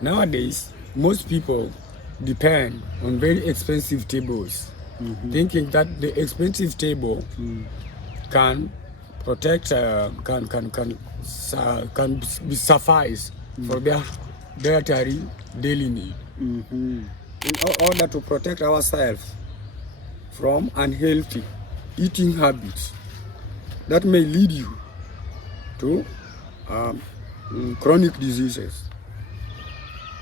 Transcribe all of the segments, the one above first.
Nowadays, most people depend on very expensive tables, thinking that the expensive table can protect, can be suffice for their dietary daily need. In order to protect ourselves from unhealthy eating habits that may lead you to chronic diseases.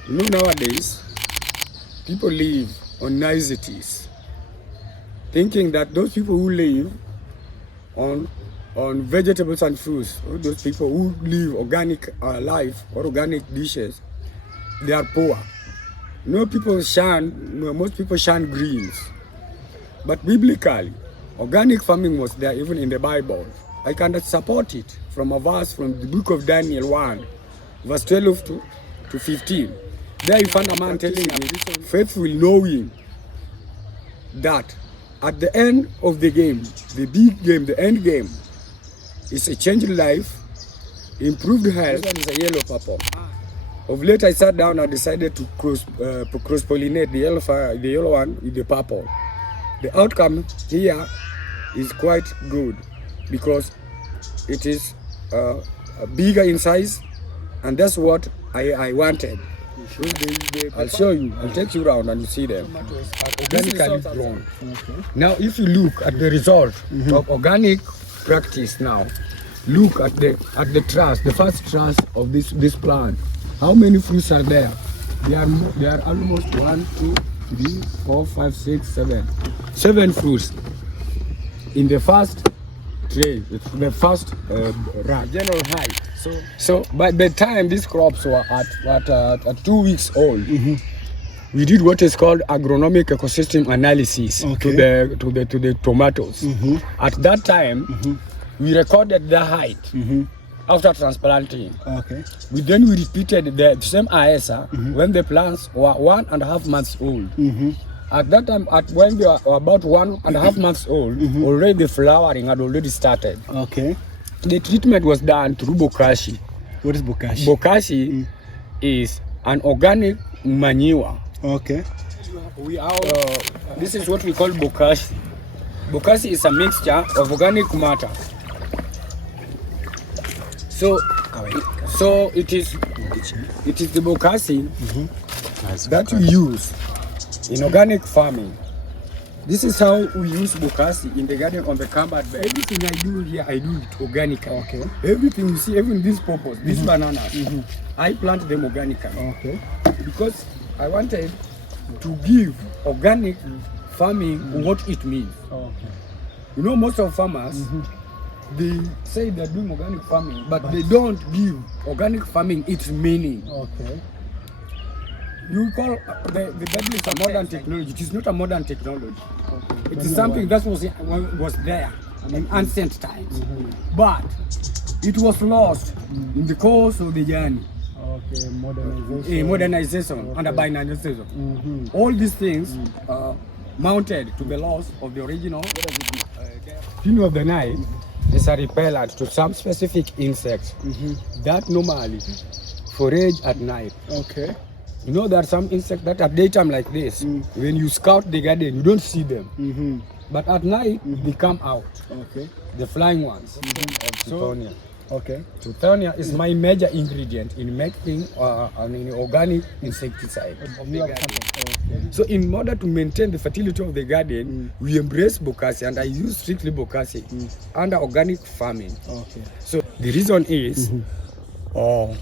Nowadays, people live on niceties, thinking that those people who live on vegetables and fruits, or those people who live organic life or organic dishes, they are poor. Most people shun greens. But biblically, organic farming was there even in the Bible. I can support it from a verse from the book of Daniel 1, verse 12 to 15. There you find a man telling you, faithful knowing that at the end of the game, the big game, the end game, is a changed life, improved health, and is a yellow purple. Of late, I sat down and decided to cross-pollinate the yellow one with the purple. The outcome here is quite good because it is bigger in size, and that's what I wanted. I'll show you. I'll take you around and you see them. Organically grown. Okay. Now, if you look at the result of organic practice now, look at the truss, the first truss of this plant. How many fruits are there? There are almost 1, 2, 3, 4, 5, 6, 7. 7 fruits in the first tray, the first general height. So by the time these crops were at 2 weeks old, we did what is called agronomic ecosystem analysis to the tomatoes. At that time, we recorded the height after transplanting. We repeated the same ISA when the plants were 1.5 months old. At that time, when they were about 1.5 months old, already the flowering had already started. The treatment was done through Bokashi. What is Bokashi? Bokashi is an organic manure. This is what we call Bokashi. Bokashi is a mixture of organic matter. So it is the Bokashi that we use in organic farming. This is how we use Bokashi in the garden on the cupboard. Everything I do here, I do it organically. Everything you see, even this purpose, these bananas, I plant them organically. Because I wanted to give organic farming what it means. Most of farmers, they say they're doing organic farming, but they don't give organic farming its meaning. You call the Bible is a modern technology. It is not a modern technology. It is something that was there in ancient times, but it was lost in the course of the journey. Modernization and urbanization. All these things mounted to the loss of the original. Fin of the night is a repellent to some specific insects that normally forage at night. There are some insects that at daytime like this, when you scout the garden, you don't see them. But at night, they come out. The flying ones. Teutonia. Teutonia is my major ingredient in making an organic insecticide. So in order to maintain the fertility of the garden, we embrace Bokashi, and I use strictly Bokashi under organic farming. So the reason is,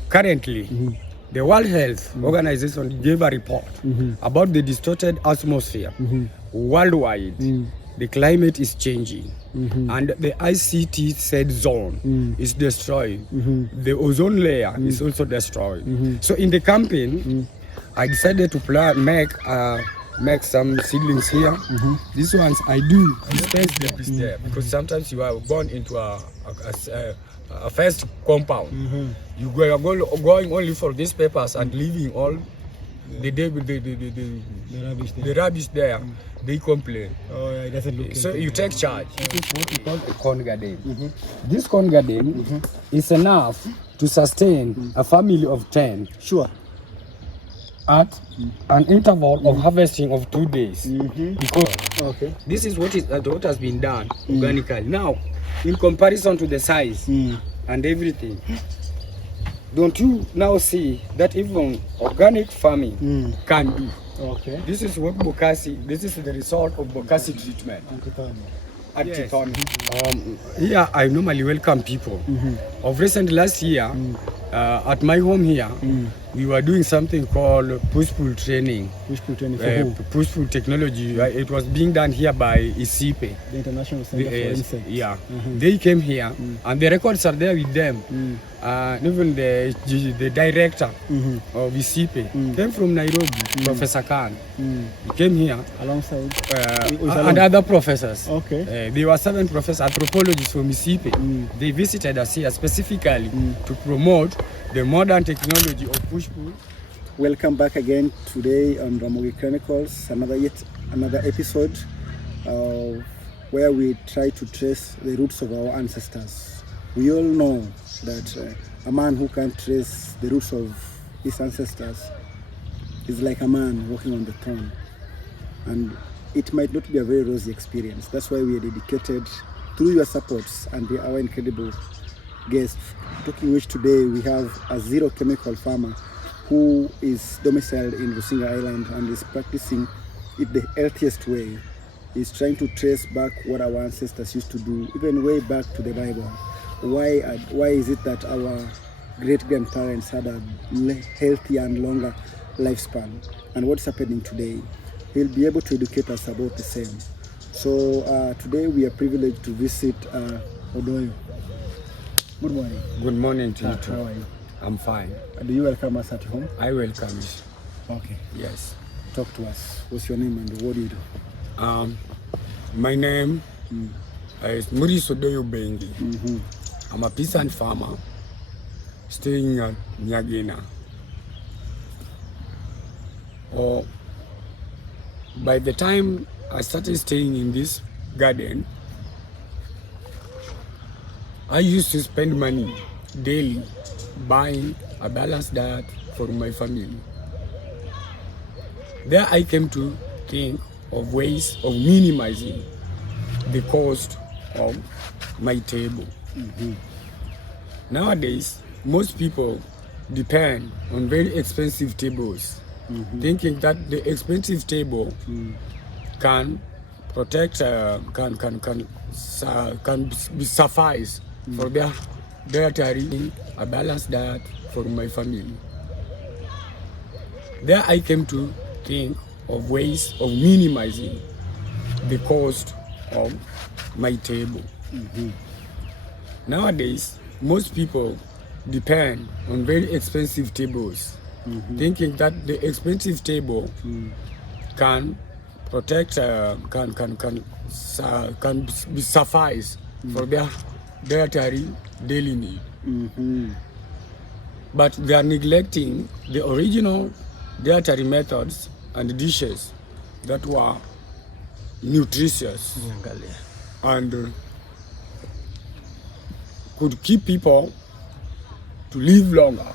currently, the World Health Organization gave a report about the distorted atmosphere worldwide. The climate is changing, and the ICT said zone is destroyed. The ozone layer is also destroyed. So in the campaign, I decided to make some seedlings here. These ones I do dispense them there because sometimes you are born into a first compound. You are going only for these papers and leaving all the rubbish there. They complain. It doesn't look so you take charge. It is what we call a corn garden. This corn garden is enough to sustain a family of 10. at an interval of harvesting of 2 days. Because this is what has been done organically. Now, in comparison to the size and everything, don't you now see that even organic farming can be? This is what Bokashi, this is the result of Bokashi treatment. Here I normally welcome people. Of recent last year, at my home here, we were doing something called push-pull training. Push-pull training for who? Push-pull technology. It was being done here by ICIPE. The International Center for Insects. Yeah. They came here and the records are there with them. Even the director of ICIPE came from Nairobi, Professor Khan. He came here alongside and other professors. There were 7 professors, anthropologists from ICIPE. They visited us here specifically to promote the modern technology of push-pull. Welcome back again today on Ramogi Chronicles, another episode where we try to trace the roots of our ancestors. We all know that a man who can't trace the roots of his ancestors is like a man walking on the throne, and it might not be a very rosy experience. That's why we are dedicated, through your supports and our incredible guest, talking which today we have a zero chemical farmer who is domiciled in Rusinga Island and is practicing it the healthiest way. He's trying to trace back what our ancestors used to do, even way back to the Bible. Why is it that our great-grandparents had a healthier and longer lifespan, and what's happening today? He'll be able to educate us about the same. So today we are privileged to visit Odoyo. Good morning. Good morning to you too. How are you? I'm fine. Do you welcome us at home? I welcome you. Okay. Yes. Talk to us. What's your name and what do you do? My name is Odoyo Obenge. I'm a peasant farmer staying at Nyagina. By the time I started staying in this garden, I used to spend money daily buying a balanced diet for my family. There I came to think of ways of minimizing the cost of my table. Nowadays, most people depend on very expensive tables, thinking that the expensive table can protect, can be suffice for their dietary, a balanced diet for my family. There I came to think of ways of minimizing the cost of my table. Nowadays, most people depend on very expensive tables, thinking that the expensive table can protect, can be suffice for their dietary daily need. But they are neglecting the original dietary methods and dishes that were nutritious and could keep people to live longer.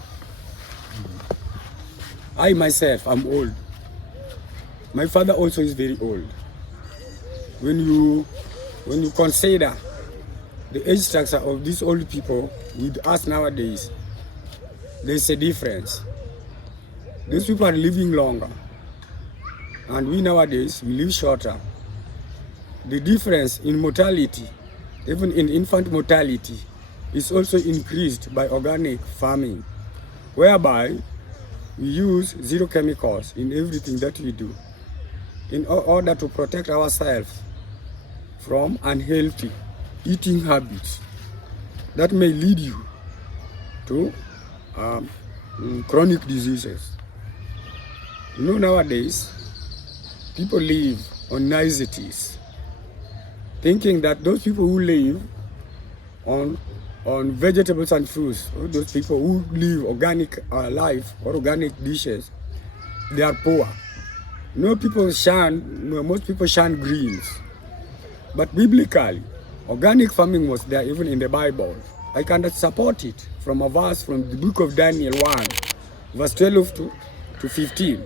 I myself am old. My father also is very old. When you consider the age structure of these old people with us nowadays, there's a difference. These people are living longer, and we nowadays, we live shorter. The difference in mortality, even in infant mortality, is also increased by organic farming, whereby we use zero chemicals in everything that we do in order to protect ourselves from unhealthy eating habits that may lead you to chronic diseases. You know, nowadays, people live on niceties, thinking that those people who live on vegetables and fruits, or those people who live organic life or organic dishes, they are poor. Most people shun greens. But biblically, organic farming was there even in the Bible. I can support it from a verse from the book of Daniel 1, verse 12 to to 15.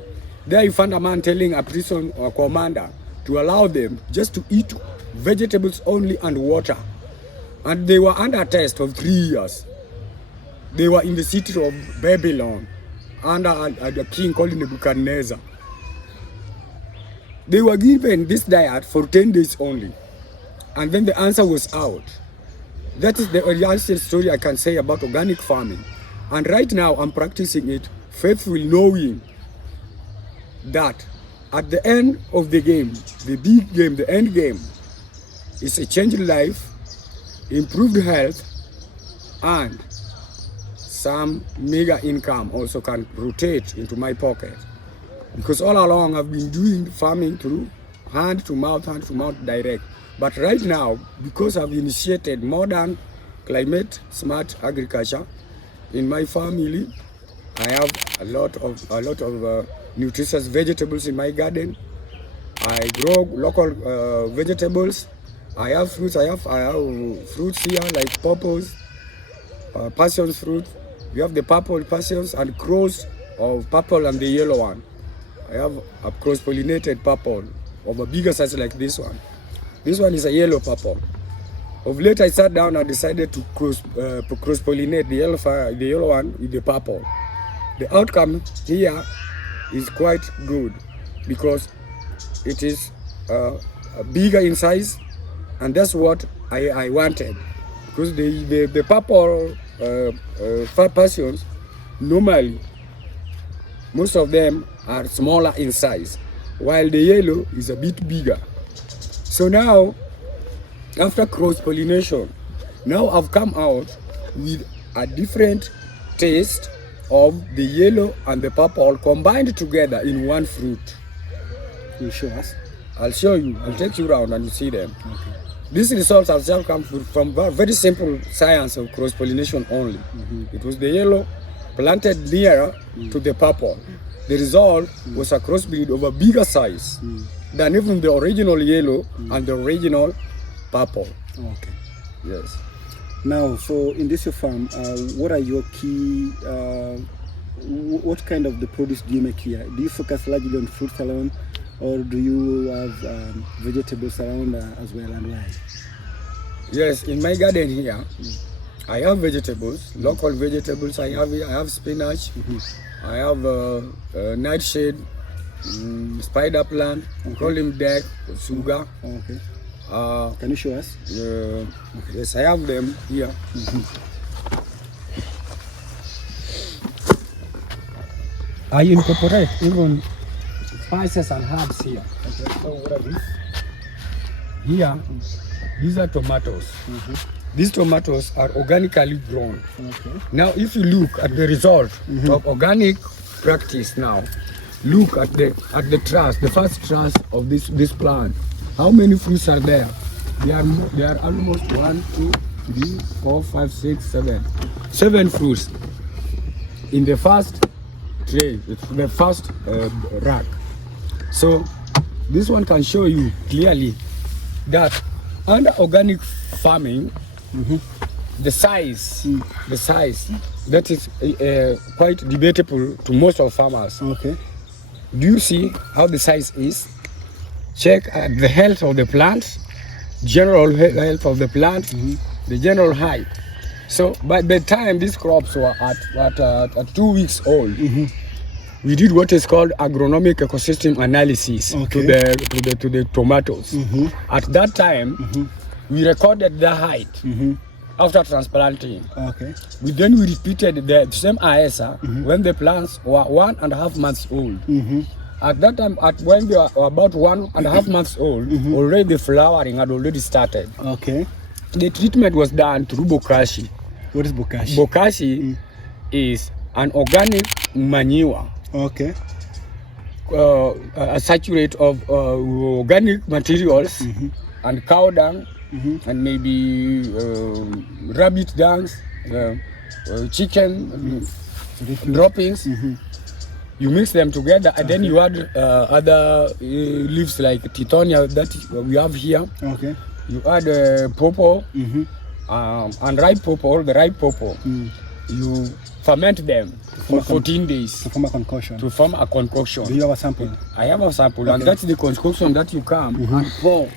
There you find a man telling a prison commander to allow them just to eat vegetables only and water. And they were under test of 3 years. They were in the city of Babylon under a king called Nebuchadnezzar. They were given this diet for 10 days only. And then the answer was out. That is the original story I can say about organic farming. And right now I'm practicing it faithfully, knowing that at the end of the game, the big game, the end game, is a changed life, improved health, and some mega income also can rotate into my pocket. Because all along I've been doing farming through hand to mouth direct. But right now, because I've initiated modern climate smart agriculture in my family, I have a lot of nutritious vegetables in my garden. I grow local vegetables. I have fruits. I have fruits here like purples, passions fruit. We have the purple passions and cross of purple and the yellow one. I have a cross-pollinated purple of a bigger size like this one. This one is a yellow purple. Of late, I sat down and decided to cross-pollinate the yellow one with the purple. The outcome here is quite good because it is bigger in size, and that's what I wanted. Because the purple passions, normally, most of them are smaller in size, while the yellow is a bit bigger. So now, after cross-pollination, now I've come out with a different taste of the yellow and the purple combined together in one fruit. Can you show us? I'll show you. I'll take you around and you see them. Okay. These results have just come from very simple science of cross-pollination only. It was the yellow planted nearer to the purple. The result was a crossbreed of a bigger size than even the original yellow and the original purple. Okay. Yes. Now, so in this your farm, what are your key, what kind of the produce do you make here? Do you focus largely on fruits alone, or do you have vegetables around as well, and why? Yes, in my garden here, I have vegetables, local vegetables. I have spinach, I have nightshade, spider plant, call him deck, sugar. Okay. Can you show us? Yes, I have them here. I incorporate even spices and herbs here. Okay. So what are these? Here, these are tomatoes. These tomatoes are organically grown. Okay. Now, if you look at the result of organic practice now, look at the truss, the first truss of this plant. How many fruits are there? There are almost 1, 2, 3, 4, 5, 6, 7. 7 fruits in the first tray, the first rack. So this one can show you clearly that under organic farming, the size that is quite debatable to most of farmers. Okay. Do you see how the size is? Check the health of the plant, general health of the plant, the general height. So by the time these crops were at 2 weeks old, we did what is called agronomic ecosystem analysis to the tomatoes. At that time, we recorded the height after transplanting. Okay. Then we repeated the same ISA when the plants were 1.5 months old. At that time, when they were about 1.5 months old, already the flowering had already started. Okay. The treatment was done through Bokashi. What is Bokashi? Bokashi is an organic manure. Okay. A saturate of organic materials and cow dung and maybe rabbit dungs, chicken droppings. You mix them together and then you add other leaves like titonia that we have here. Okay. You add pawpaw and ripe pawpaw, the ripe pawpaw. you ferment them for 14 days. To form a concoction. To form a concoction. Do you have a sample? I have a sample, Okay. and that's the concoction that you come and pour.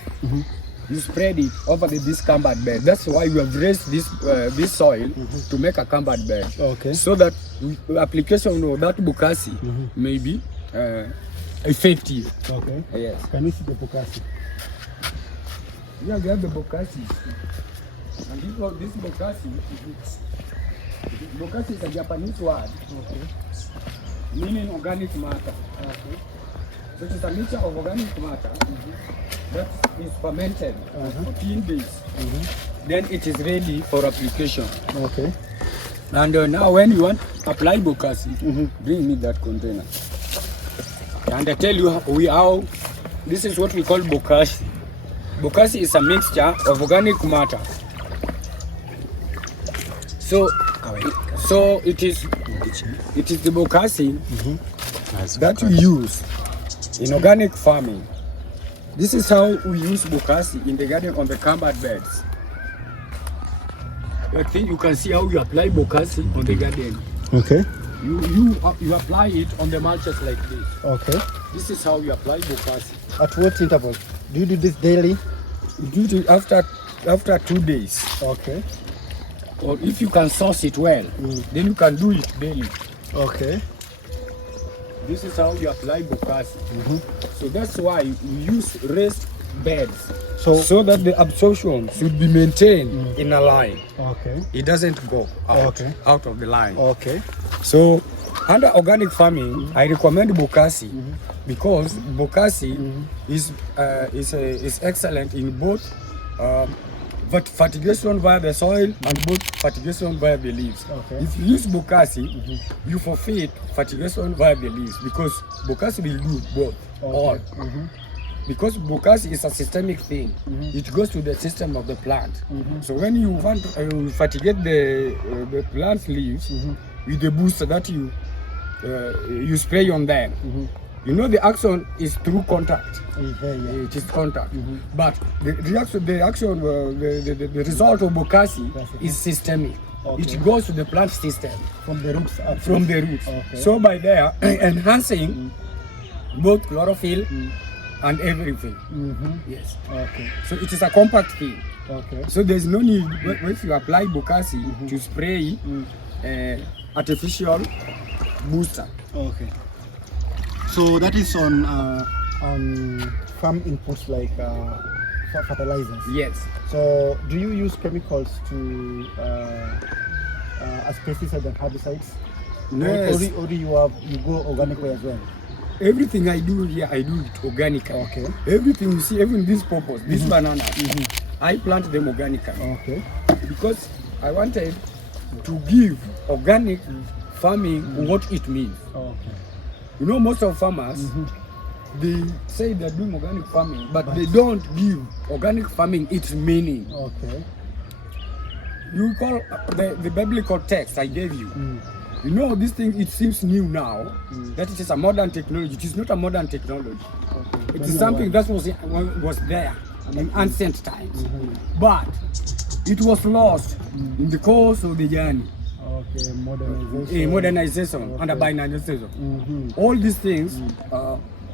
You spread it over this covered bed. That's why we have raised this soil to make a covered bed. Okay. So that application of that Bokashi may be effective. Okay. Yes. Can you see the Bokashi? Yeah, we have the Bokashi. And this Bokashi is a Japanese word. Okay. Meaning organic matter. Okay. So it is a mixture of organic matter that is fermented for 14 days. Then it is ready for application. Okay. And now when you want to apply Bokashi, bring me that container. And I tell you how this is what we call Bokashi. Bokashi is a mixture of organic matter. So it is the Bokashi that we use in organic farming. This is how we use Bokashi in the garden on the covered beds. I think you can see how you apply Bokashi on the garden. Okay. You apply it on the mulches like this. Okay. This is how you apply Bokashi. At what interval? Do you do this daily? You do it after 2 days. Okay. Or if you can source it well, then you can do it daily. Okay. This is how you apply Bokashi. So that's why we use raised beds. So that the absorption should be maintained in a line. Okay. It doesn't go out of the line. Okay. So under organic farming, I recommend Bokashi because Bokashi is excellent in both fertigation via the soil and both fertigation via the leaves. Okay. If you use Bokashi, you forfeit fertigation via the leaves because Bokashi will do both. All. Because Bokashi is a systemic thing, it goes to the system of the plant. So when you want to fertigate the plant leaves with the booster that you spray on them, you know the action is through contact. It is contact. But the result of Bokashi is systemic. Okay. It goes to the plant system From the roots. from the roots. Okay. So by there enhancing both chlorophyll and everything. Yes. Okay. So it is a compact thing. Okay. So there's no need if you apply Bokashi to spray artificial booster. Okay. So that is on farm inputs like fertilizers. Yes. So do you use chemicals to as pesticides and herbicides? Yes. Or do you go organic way as well? Everything I do here, I do it organically. Okay. Everything you see, even this purpose, this banana, I plant them organically. Okay. Because I wanted to give organic farming what it means. Okay. You know, most of farmers, they say they're doing organic farming, but they don't give organic farming its meaning. Okay. You call the biblical text I gave you. You know, this thing, it seems new now, that it is a modern technology. It is not a modern technology. Okay. It is something that was there in ancient times. But it was lost in the course of the journey. Okay, modernization. Modernization Okay. and urbanization. All these things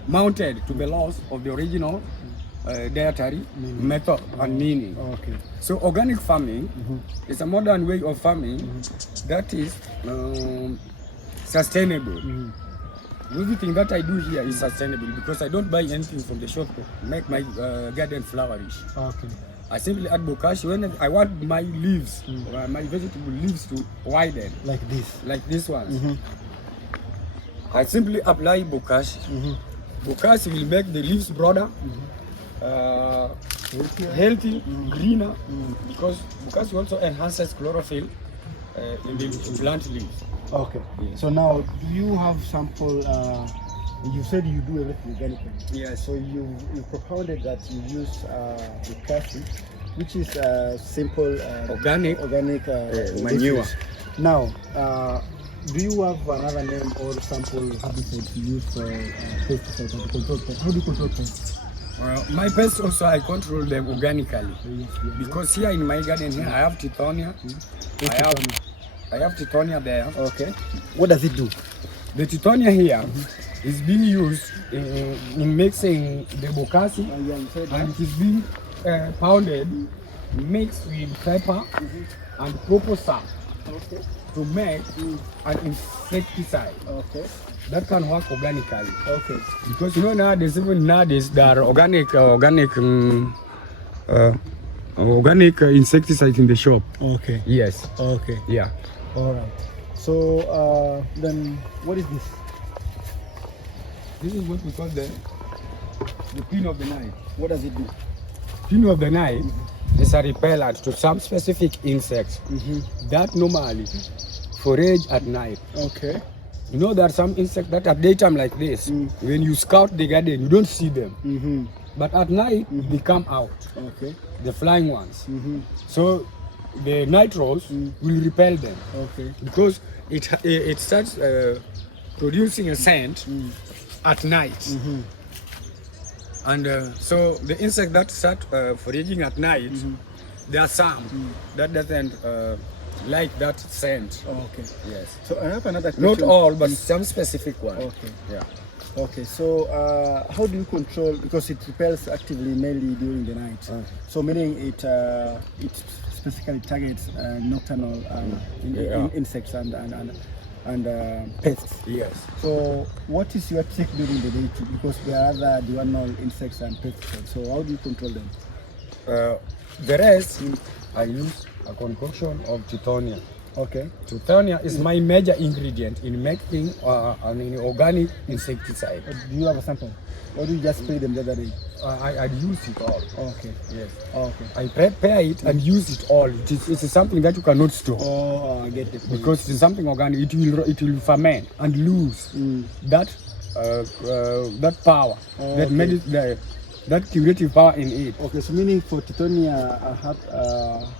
mounted to the loss of the original dietary method and meaning. Okay. So organic farming is a modern way of farming that is sustainable. Everything that I do here is sustainable because I don't buy anything from the shop to make my garden flourish. Okay. I simply add Bokashi when I want my leaves, my vegetable leaves to widen. Like this Ones. I simply apply Bokashi. Bokashi will make the leaves broader, healthy, greener, because Bokashi also enhances chlorophyll in the plant leaves. Okay. Yes. So now, do you have sample? You said you do everything organically. Yes. So you propounded that you use Bokashi, which is simple Organic manure. refuse. Now, do you have another name or sample herbicide to use for pesticides and control pests? How do you control pests? My pests also I control them organically Yes. because here in my garden here I have Tithonia, I have Titonia there. Okay. What does it do? The Titonia here is being used in mixing the Bokashi, and it is being pounded, mixed with pepper and cocoa sap to make an insecticide. Okay. That can work organically. Okay. Because you know nowadays, even nowadays, there are organic insecticides in the shop. Okay. Yes. Okay. Yeah. All right. So then, what is this? This is what we call the pin of the knife. What does it do? Pin of the knife is a repellent to some specific insects that normally forage at night. Okay. You know there are some insects that at daytime like this, when you scout the garden, you don't see them. But at night, they come out. Okay. The flying ones. So the nitrates will repel them. Okay. Because it starts producing a scent at night. And so the insect that start foraging at night, there are some that doesn't like that scent. Okay. Yes. So I have another question. Not all, but some specific ones. Okay. Yeah. Okay. So how do you control, because it repels actively mainly during the night? So meaning it specifically targets nocturnal insects and pests. Yes. So what is your trick during the day too? Because there are other diurnal insects and pesticides. So how do you control them? The rest, I use a concoction of Titonia. Okay. Titonia is my major ingredient in making an organic insecticide. Do you have a sample? Or do you just spray them the other day? I use it all. Okay. Yes. Okay. I prepare it and use it all. It is something that you cannot store. Oh, I get it. Because it is something organic. It will ferment and lose that power that made it that curative power in it. Okay, so meaning for Titonia,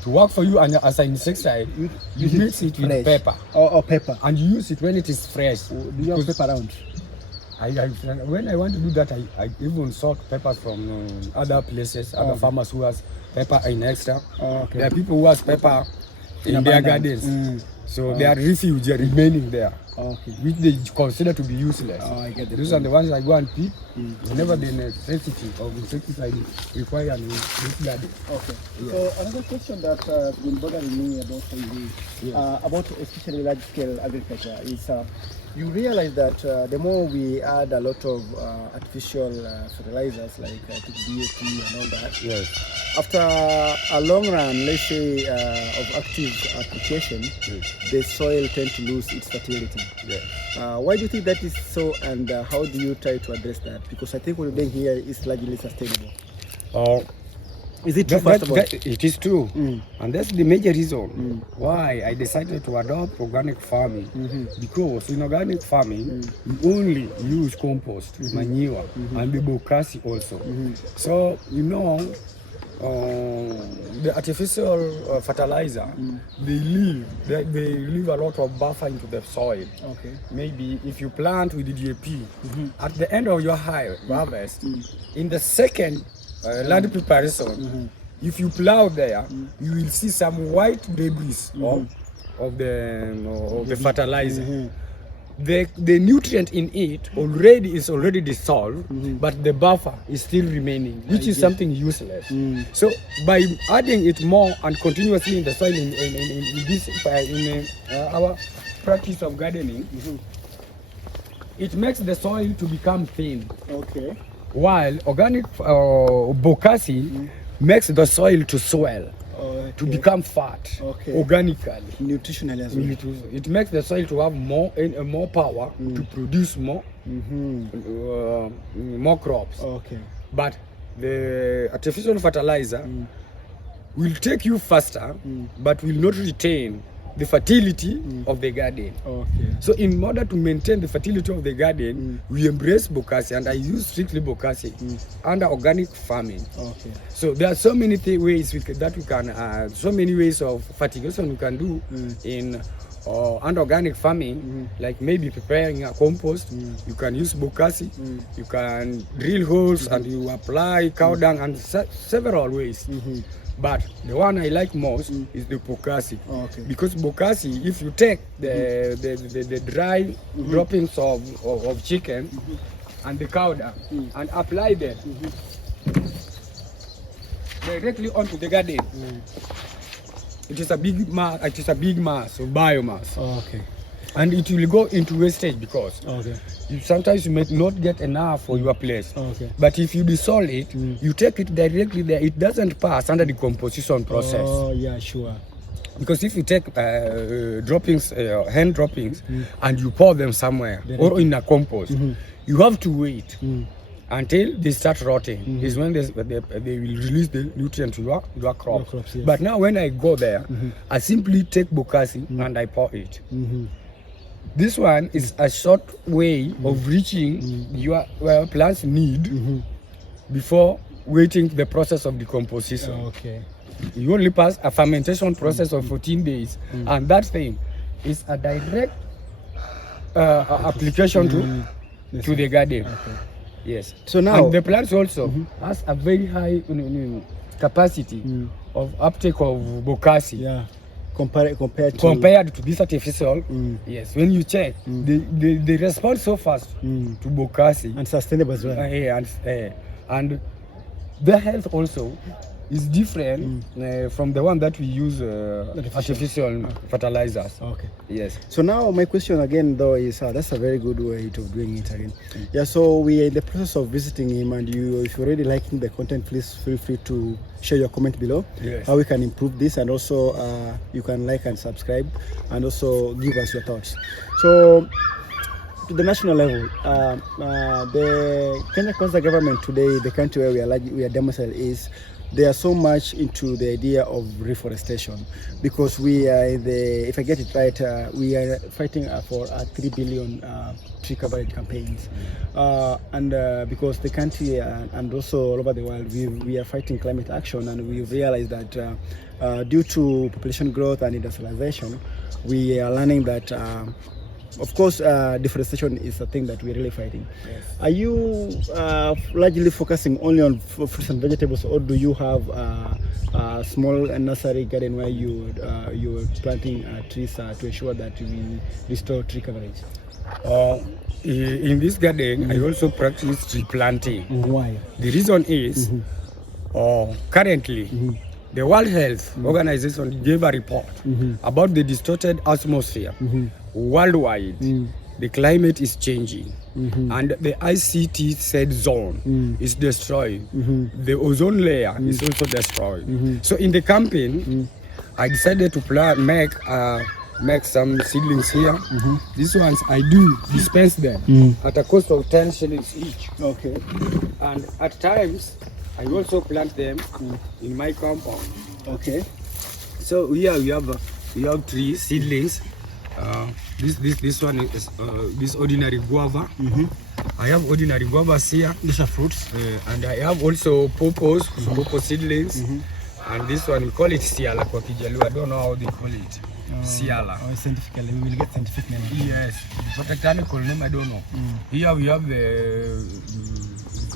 to work for you and as an insecticide, you mix it with pepper. Or pepper. And you use it when it is fresh. Do you have pepper around? When I want to do that, I even sort peppers from other places, other farmers who has pepper in extra. Okay. There are people who has pepper in their gardens. So they are refuge remaining there, which they consider to be useless. I get it. Those are the ones I go and pick whenever the necessity of insecticide required in this garden. Okay. Yeah. So another question that has been bothering me about about especially large-scale agriculture is you realize that the more we add a lot of artificial fertilizers like DAP and all that, after a long run, let's say, of active application, the soil tends to lose its fertility. Why do you think that is so, and how do you try to address that? Because I think what we're doing here is largely sustainable. Is it true, first of all? It is true. And that's the major reason why I decided to adopt organic farming. Because in organic farming, you only use compost, manure, and the Bokashi also. So, you know, the artificial fertilizer, they leave a lot of buffer into the soil. Maybe if you plant with the DAP, at the end of your harvest, in the second land preparation, if you plow there, you will see some white debris of the fertilizer. The nutrient in it is already dissolved, but the buffer is still remaining, which is something useless. So by adding it more and continuously in the soil in our practice of gardening, it makes the soil to become thin. While organic Bokashi makes the soil to swell, to become fat, organically. Nutritionally as well. It makes the soil to have more power to produce more crops. But the artificial fertilizer will take you faster, but will not retain the fertility of the garden. So in order to maintain the fertility of the garden, we embrace Bokashi, and I use strictly Bokashi under organic farming. So there are so many ways so many ways of fertigation we can do in and organic farming, like maybe preparing a compost, you can use Bokashi, you can drill holes and you apply cow dung and several ways. But the one I like most is the Bokashi. Because Bokashi, if you take the dry droppings of chicken and the cow dung and apply them directly onto the garden, it is a big mass. It is a big mass of biomass. And it will go into wastage because sometimes you may not get enough for your place. But if you dissolve it, you take it directly there. It doesn't pass under the decomposition process. Because if you take droppings, hand droppings, and you pour them somewhere or in a compost, you have to wait until they start rotting. Is when they will release the nutrient to your crops. But now when I go there, I simply take Bokashi and I pour it. This one is a short way of reaching your plant's need before waiting the process of decomposition. You only pass a fermentation process of 14 days, and that thing is a direct application to the garden. Yes. So now, and the plants also has a very high capacity of uptake of Bokashi. Compared to this artificial. Yes. When you check, they respond so fast to Bokashi and sustainable as well. And their health also is different from the one that we use artificial fertilizers. Yes. So now my question again though is that's a very good way of doing it again. So we are in the process of visiting him, and if you're already liking the content, please feel free to share your comment below how we can improve this, and also you can like and subscribe and also give us your thoughts. So to the national level, the Kenya Kwanza government today, the country where we are domiciled, is they are so much into the idea of reforestation, because we are if I get it right, we are fighting for a 3 billion tree coverage campaigns, and because the country and also all over the world, we are fighting climate action, and we've realized that due to population growth and industrialization, we are learning that of course, deforestation is a thing that we're really fighting. Are you largely focusing only on fruits and vegetables, or do you have a small nursery garden where you're planting trees to ensure that we restore tree coverage? In this garden, I also practice tree planting. Why? The reason is currently the World Health Organization gave a report about the distorted atmosphere worldwide. The climate is changing, and the ICT said zone is destroyed. The ozone layer is also destroyed. So in the campaign, I decided to make some seedlings here. These ones I do dispense them at a cost of 10 shillings each. And at times I also plant them in my compound. So here we have three seedlings. This one is this ordinary guava. I have ordinary guavas here. These are fruits. And I have also pawpaw seedlings. And this one we call it siala kwa Kijaluo. I don't know how they call it. Siala. Scientifically, we will get scientific name. Yes, but technical name I don't know. Here we have the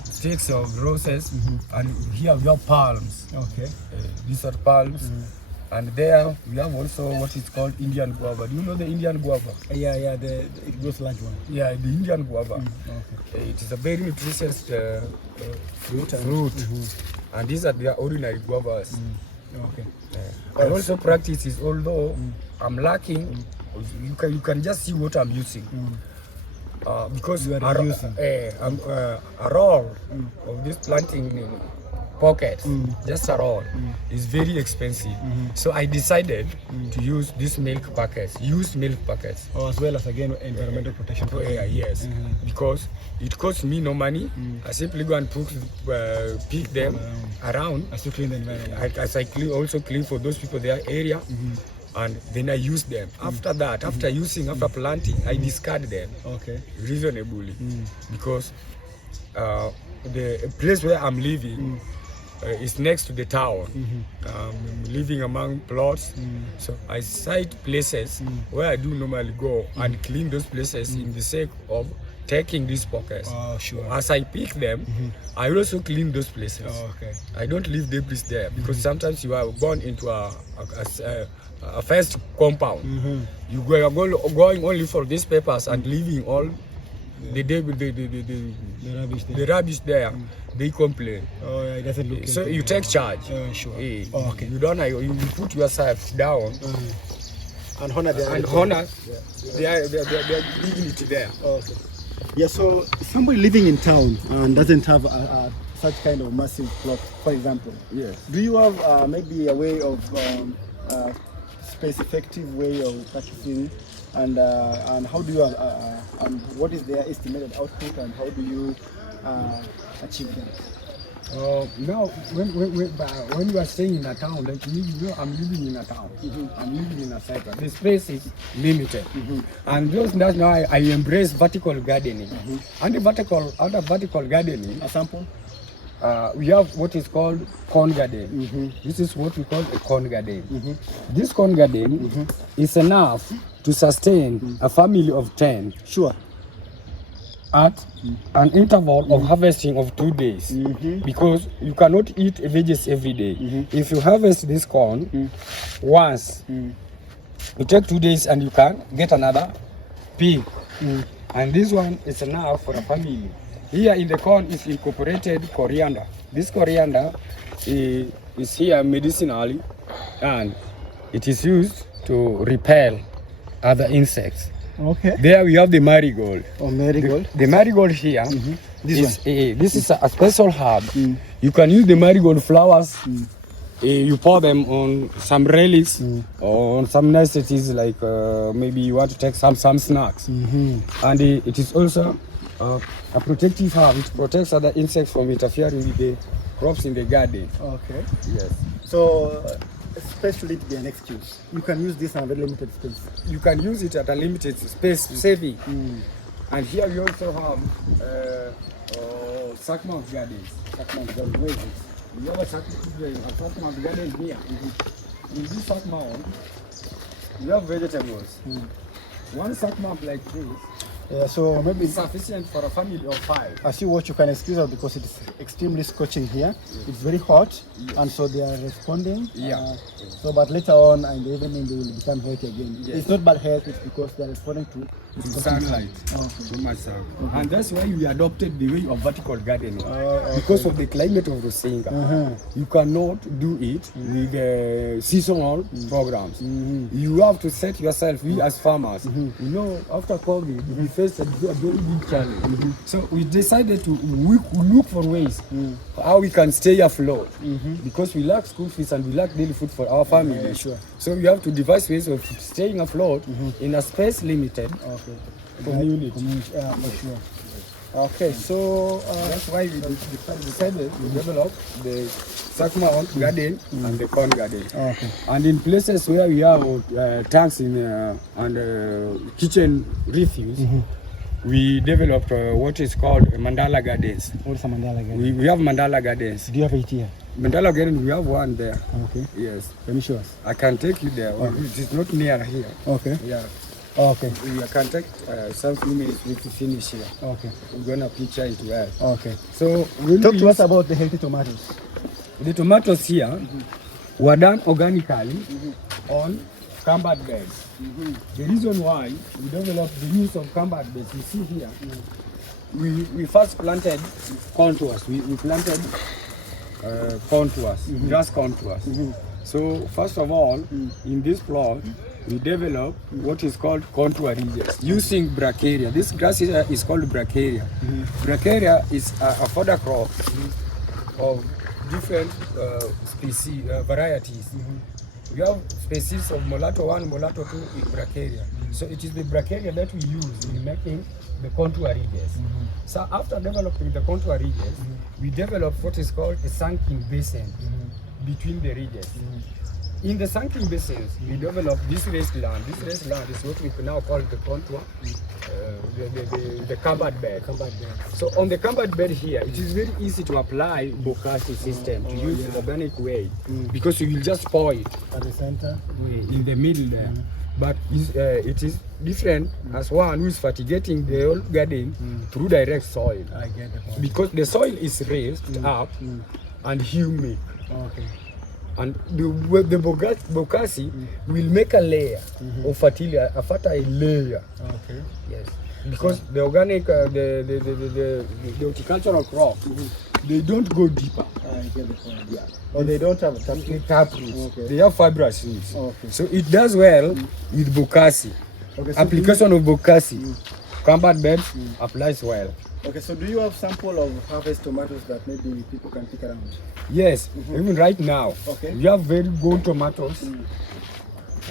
sticks of roses, and here we have palms. These are palms. And there we have also what is called Indian guava. Do you know the Indian guava? It goes large one. Yeah, the Indian guava. It is a very nutritious fruit. And these are the ordinary guavas. I also practice this, although I'm lacking. You can just see what I'm using. Because a roll of this planting pockets, just a roll, is very expensive. So I decided to use these milk packets, used milk packets. As well as again environmental protection. Yes, because it costs me no money. I simply go and pick them around. As you clean the environment. As I also clean for those people their area. And then I use them. After that, after planting, I discard them reasonably, because the place where I'm living is next to the town, living among plots. So I cite places where I do normally go and clean those places in the sake of taking these pockets. Oh, sure. As I pick them, I also clean those places. Oh, okay. I don't leave debris there because sometimes you are gone into a first compound. You are going only for these papers and leaving all the rubbish there. They complain. Oh, yeah, it doesn't look so you take charge. Sure. Oh, okay. You don't. You put yourself down and honor their dignity there. Okay. Yeah. So somebody living in town and doesn't have such kind of massive plot, for example. Yes. Do you have maybe a way of space-effective way of practicing, and how do you and what is their estimated output, and how do you achieve that? Now, when you are staying in a town, like me, I'm living in a town. I'm living in a cycle. The space is limited, and just now I embrace vertical gardening. Under vertical gardening, A sample? We have what is called corn garden. This is what we call a corn garden. This corn garden is enough to sustain a family of 10. Sure. At an interval of harvesting of 2 days, because you cannot eat veggies every day. If you harvest this corn once, you take 2 days and you can get another pig, and this one is enough for a family. Here in the corn is incorporated coriander. This coriander is here medicinally, and it is used to repel other insects. Okay. There we have the marigold. Oh, marigold. The marigold here, This this is a special herb. You can use the marigold flowers. You pour them on some relics or on some necessities, like maybe you want to take some snacks. And it is also a protective herb. It protects other insects from interfering with the crops in the garden. Okay. Yes. So space should it be an excuse? You can use this on a very limited space. You can use it at a limited space, saving. And here we also have sack mount gardens. Sack mount gardens. We have a sack mount garden here. In this sack mount, we have vegetables. One sack mount like this. Yeah, so maybe it's sufficient for a family of 5. As you watch, you can excuse us because it's extremely scorching here. It's very hot, and so they are responding. So, but later on in the evening, they will become healthy again. It's not bad health; it's because they are responding to sunlight. Too much sun. And that's why we adopted the way of vertical gardening. Because of the climate of Rusinga, you cannot do it with seasonal programs. You have to set yourself. We as farmers, you know, after COVID, we faced a very big challenge. So we decided to look for ways how we can stay afloat, because we lack school fees and we lack daily food for our family. So we have to devise ways of staying afloat in a space limited community. For sure. Okay, so that's why we decided to develop the sack mount garden and the corn garden. And in places where we have tanks in and kitchen refuse, we developed what is called mandala gardens. What's a mandala garden? We have mandala gardens. Do you have it here? Mandala garden, we have one there. Okay. Yes. Can you show us? I can take you there. It is not near here. Okay. Yeah. Okay. We can take some few minutes to finish here. Okay. We're gonna picture it well. Okay. So talk to us about the healthy tomatoes. The tomatoes here were done organically on covered beds. The reason why we developed the use of covered beds, you see here, we first planted contours. We planted contours, grass contours. So first of all, in this plot, we developed what is called contour ridges using bracharia. This grass is called bracharia. Bracharia is a fodder crop of different species, varieties. We have species of mulatto 1, mulatto 2 in bracharia. So it is the bracharia that we use in making the contour ridges. So after developing the contour ridges, we developed what is called a sunken basin between the ridges. In the sunken basins, we develop this raised land. This raised land is what we now call the contour, the covered bed. So on the covered bed here, it is very easy to apply Bokashi system, to use organic way, because you will just pour it At the center? in the middle there. But it is different as one who is fertigating the whole garden through direct soil. I get the point. Because the soil is raised up and humid. Okay. And the Bokashi will make a layer of fertilizer, a fertile layer. Okay. Yes. Because the organic, the horticultural crops, they don't go deeper. I get the point. Yeah. Or they don't have Tap roots. Okay. They have fibrous roots. Okay. So it does well with Bokashi. Okay, so Application of Bokashi, combat beds applies well. Okay, so do you have sample of harvest tomatoes that maybe people can pick around? Yes, even right now, Okay. we have very good tomatoes,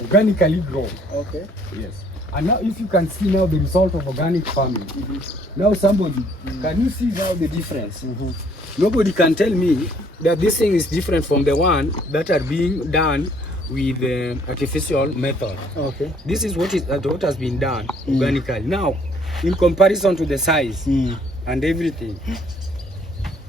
organically grown. Okay. Yes. And now if you can see now the result of organic farming, now somebody, can you see now the difference? Nobody can tell me that this thing is different from the one that are being done with artificial method. Okay. This is what has been done organically. Now, in comparison to the size and everything,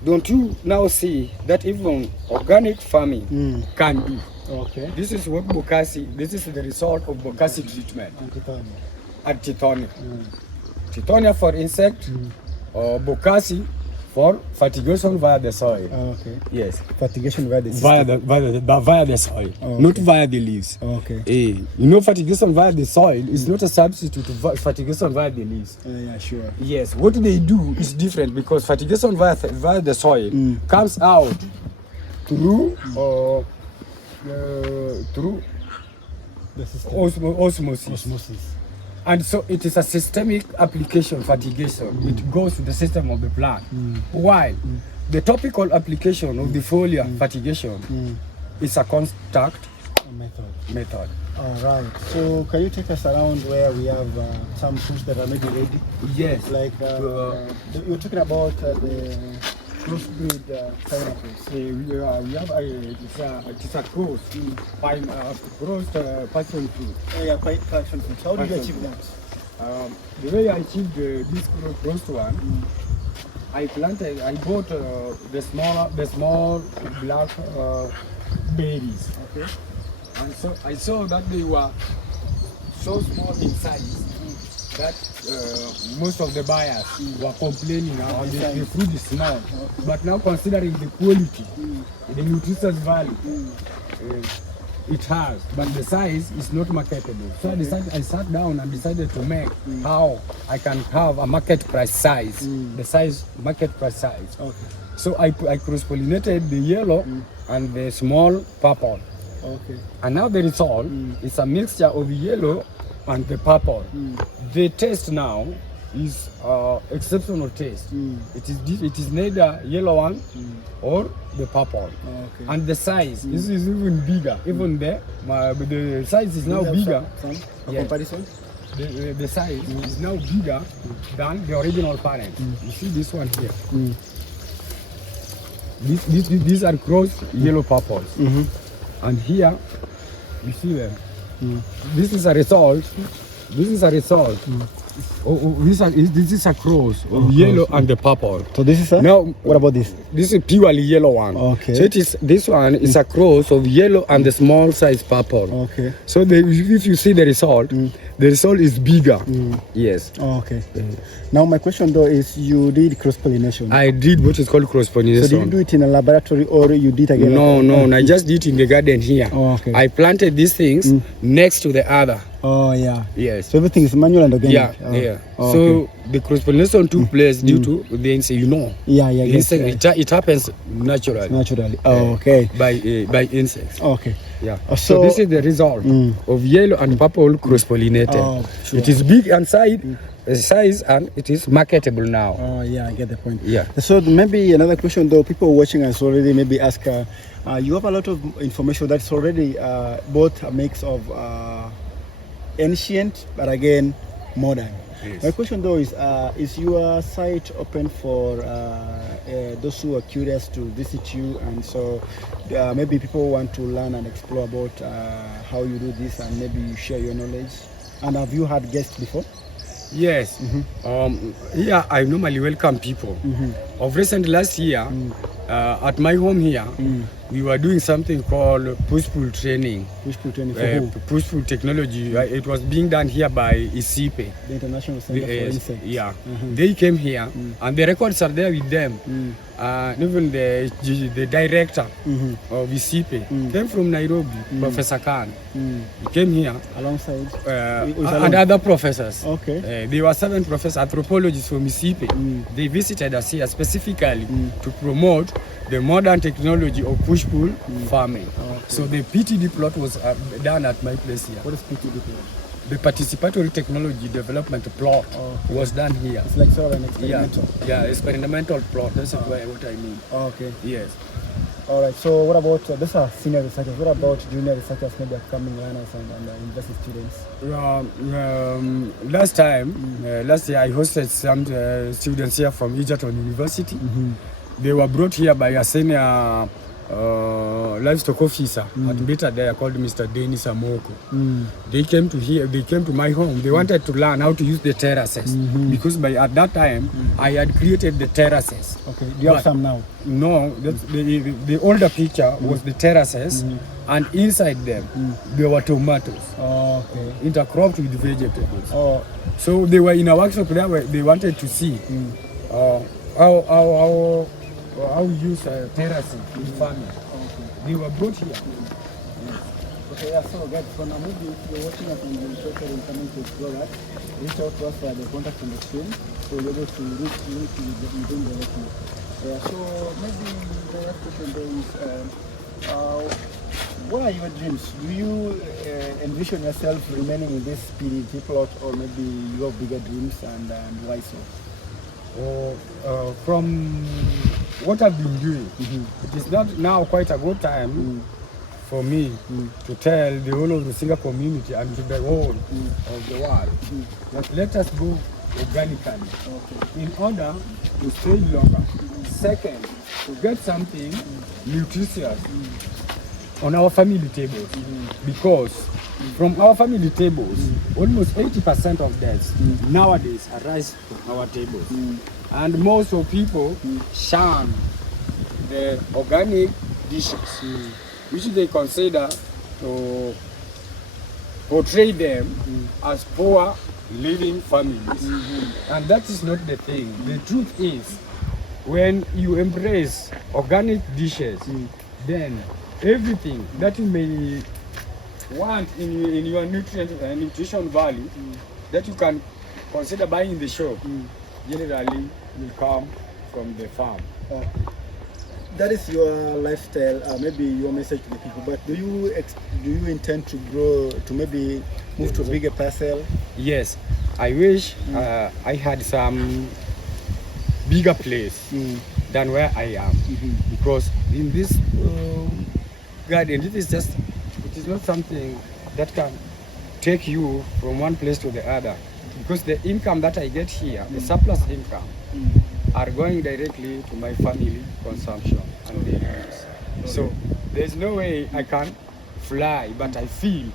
don't you now see that even organic farming can be? Okay. This is what Bokashi, this is the result of Bokashi treatment. And Tithonia. Tithonia for insect, or Bokashi for fertigation via the soil. Okay. Yes. Fertigation via the Via the soil, not via the leaves. Okay. You know, fertigation via the soil is not a substitute to fertigation via the leaves. Yeah, sure. Yes, what they do is different, because fertigation via the soil comes out through through The system. osmosis. And so it is a systemic application, fertigation. It goes to the system of the plant. While the topical application of the foliar fertigation is a contact method. All right. So can you take us around where we have some fruits that are maybe ready? Yes. Like you're talking about the crossbreed pineapples. We have it is a cross, passion fruit. Oh, yeah, passion fruits. How did you achieve that? The way I achieved this crossed one, I bought the small black berries. Okay. And so I saw that they were so small in size that most of the buyers were complaining and the fruit is small. But now, considering the quality, the nutritious value it has, but the size is not marketable. So I sat down and decided to make how I can have a market price size, the size market price size. Okay. So I cross-pollinated the yellow and the small purple. Okay. And now the result is a mixture of yellow and the purple. The taste now is exceptional taste. It is neither yellow one or the purple. Okay. And the size is even bigger. Even the size is now bigger. Some Yes. comparison? The size is now bigger than the original parent. You see this one here. These are crossed yellow purples. And here, you see them. This is a result. This is a result. This is a cross of yellow and the purple. So this is a? Now, What about this? this is purely yellow one. Okay. So this one is a cross of yellow and the small size purple. Okay. So if you see the result is bigger. Yes. Okay. Now my question though is, you did cross pollination. I did what is called cross pollination. So did you do it in a laboratory or you did again? No, I just did it in the garden here. Oh, okay. I planted these things next to the other. Oh yeah. Yes. So everything is manual and organic. Yeah. Oh, So okay. the cross pollination took place due to the insect. Yeah, The yes, insect, it happens naturally. naturally. Oh, okay. By insects. Okay. Yeah. So- So this is the result of yellow and purple cross pollinated. Oh, sure. It is big and size and it is marketable now. Oh yeah, I get the point. Yeah. So maybe another question though, people watching us already maybe ask, you have a lot of information that's already both a mix of ancient but again modern. Yes. My question though is your site open for those who are curious to visit you, and so maybe people want to learn and explore about how you do this, and maybe you share your knowledge? And have you had guests before? Yes. Here I normally welcome people. Of recent last year, at my home here, we were doing something called push-pull training. Push-pull training for who? Push-pull technology. It was being done here by ICIPE. The International Center for Insects. Yeah. They came here, and the records are there with them. Even the director of ICIPE came from Nairobi, Professor Khan. He came here Alongside? and other professors. Okay. There were 7 professors, anthropologists from ICIPE. They visited us here specifically to promote the modern technology of push-pull farming. Okay. So the PTD plot was done at my place here. What is PTD plot? The participatory technology development plot was done here. It's like sort of an experimental. Yeah, experimental plot. That's what I mean. Okay. Yes. All right. So what about these are senior researchers? What about junior researchers, maybe upcoming learners and university students? Last year I hosted some students here from Egerton University. They were brought here by a senior livestock officer at Beta there called Mr. Dennis Amoko. They came to my home. They wanted to learn how to use the terraces because at that time I had created the terraces. Okay. Do you have some now? No, the older picture was the terraces, and inside them there were tomatoes. Okay. Intercropped with vegetables. So they were in a workshop there where they wanted to see how we use terracing in farming. They were brought here. Okay, yeah, so guys, for Ramogi, if you're watching us and you're interested in coming to explore that, reach out to us via the contact on the screen, so we'll be able to reach you within directly. So maybe the last question there is, what are your dreams? Do you envision yourself remaining in this PDT plot, or maybe you have bigger dreams, and why so? From what I've been doing, it is not now quite a good time for me to tell the whole of the Singa community and to the whole of the world that let us go organically in order to stay longer. Second, to get something nutritious on our family tables, because from our family tables, almost 80% of deaths nowadays arise from our tables. And most of people shun the organic dishes, which they consider to portray them as poor living families. And that is not the thing. The truth is, when you embrace organic dishes, then everything that you may want in your nutrition value that you can consider buying in the shop generally will come from the farm. That is your lifestyle, maybe your message to the people. But do you intend to grow, to maybe move to a bigger parcel? Yes, I wish I had some bigger place than where I am, because in this garden, it is not something that can take you from one place to the other, because the income that I get here, the surplus income, are going directly to my family consumption and daily use. So there's no way I can fly, but I feel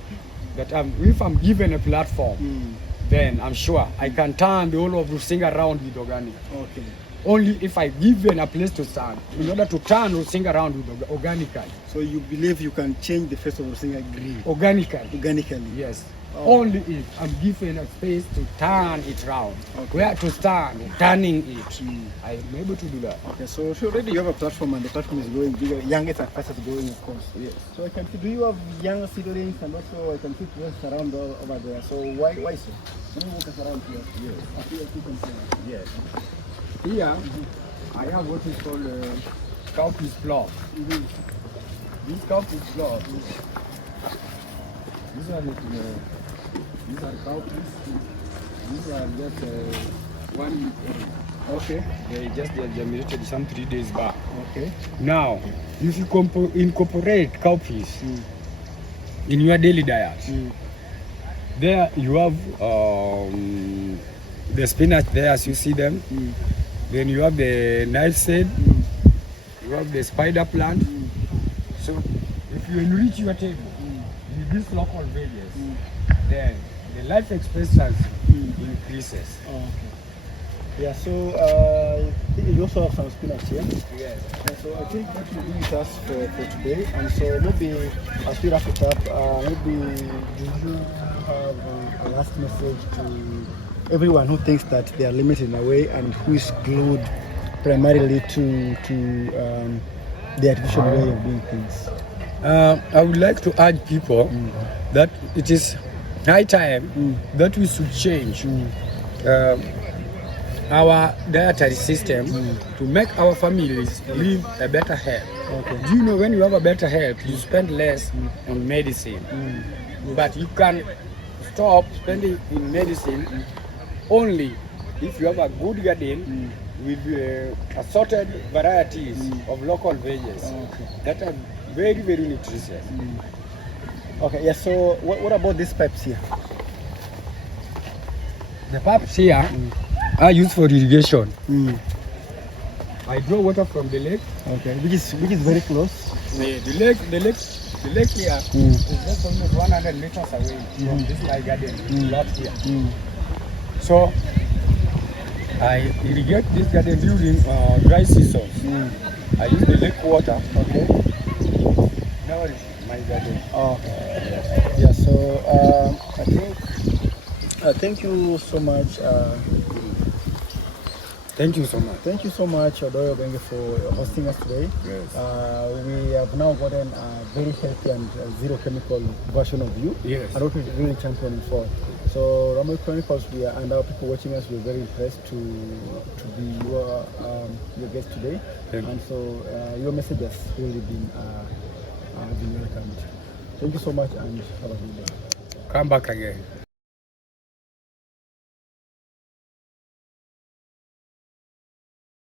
that if I'm given a platform, then I'm sure I can turn the whole of Rusinga around with organic. Okay. Only if I given a place to stand in order to turn Rusinga around with organically. So you believe you can change the face of Rusinga green? Organically. Organically? Yes. Only if I'm given a space to turn it round. Where to stand, turning it. I'm able to do that. Okay, so already you have a platform, and the platform is growing bigger, youngest and fastest growing, of course. Yes. So I can see, do you have young seedlings, and also I can see plants around over there. So why so? Can you walk us around here? Yes. Yes. Here, I have what is called a cowpiece plot. This cowpiece plot, these are cowpeas. These are just 1 week old. Okay. They just germinated some 3 days back. Okay. Now, if you incorporate cowpeas in your daily diet, there you have the spinach there as you see them. Then you have the nightshade. You have the spider plant. So if you enrich your table with these local veggies, then the life expectancy increases. Oh, okay. Yeah, so you also have some spinach here. Yes. And so I think that will be with us for today. And so maybe as we wrap it up, maybe do you have a last message to everyone who thinks that they are limited in a way and who is glued primarily to the artificial way of doing things? I would like to urge people that it is high time that we should change our dietary system to make our families live a better health. Okay. Do you know when you have a better health, you spend less on medicine, but you can stop spending in medicine only if you have a good garden with assorted varieties of local veggies that are very, very nutritious. Okay, yeah, so what about these pipes here? The pipes here are used for irrigation. I draw water from the lake. Okay, which is very close. The lake here is just almost 100 meters away from this my garden lot here. So I irrigate this garden during dry seasons. I use the lake water. Okay. Now it's my garden. Okay. Yeah. So I think thank you so much. Thank you so much. Thank you so much, Odoyo Obenge, for hosting us today. Yes. We have now gotten a very healthy and zero chemical version of you. Yes. And what we're really championing for. So Ramogi Chronicles, and our people watching us, we're very impressed to be your guest today. Thank and so your message has really been welcomed. Thank you so much and have a good day. Come back again.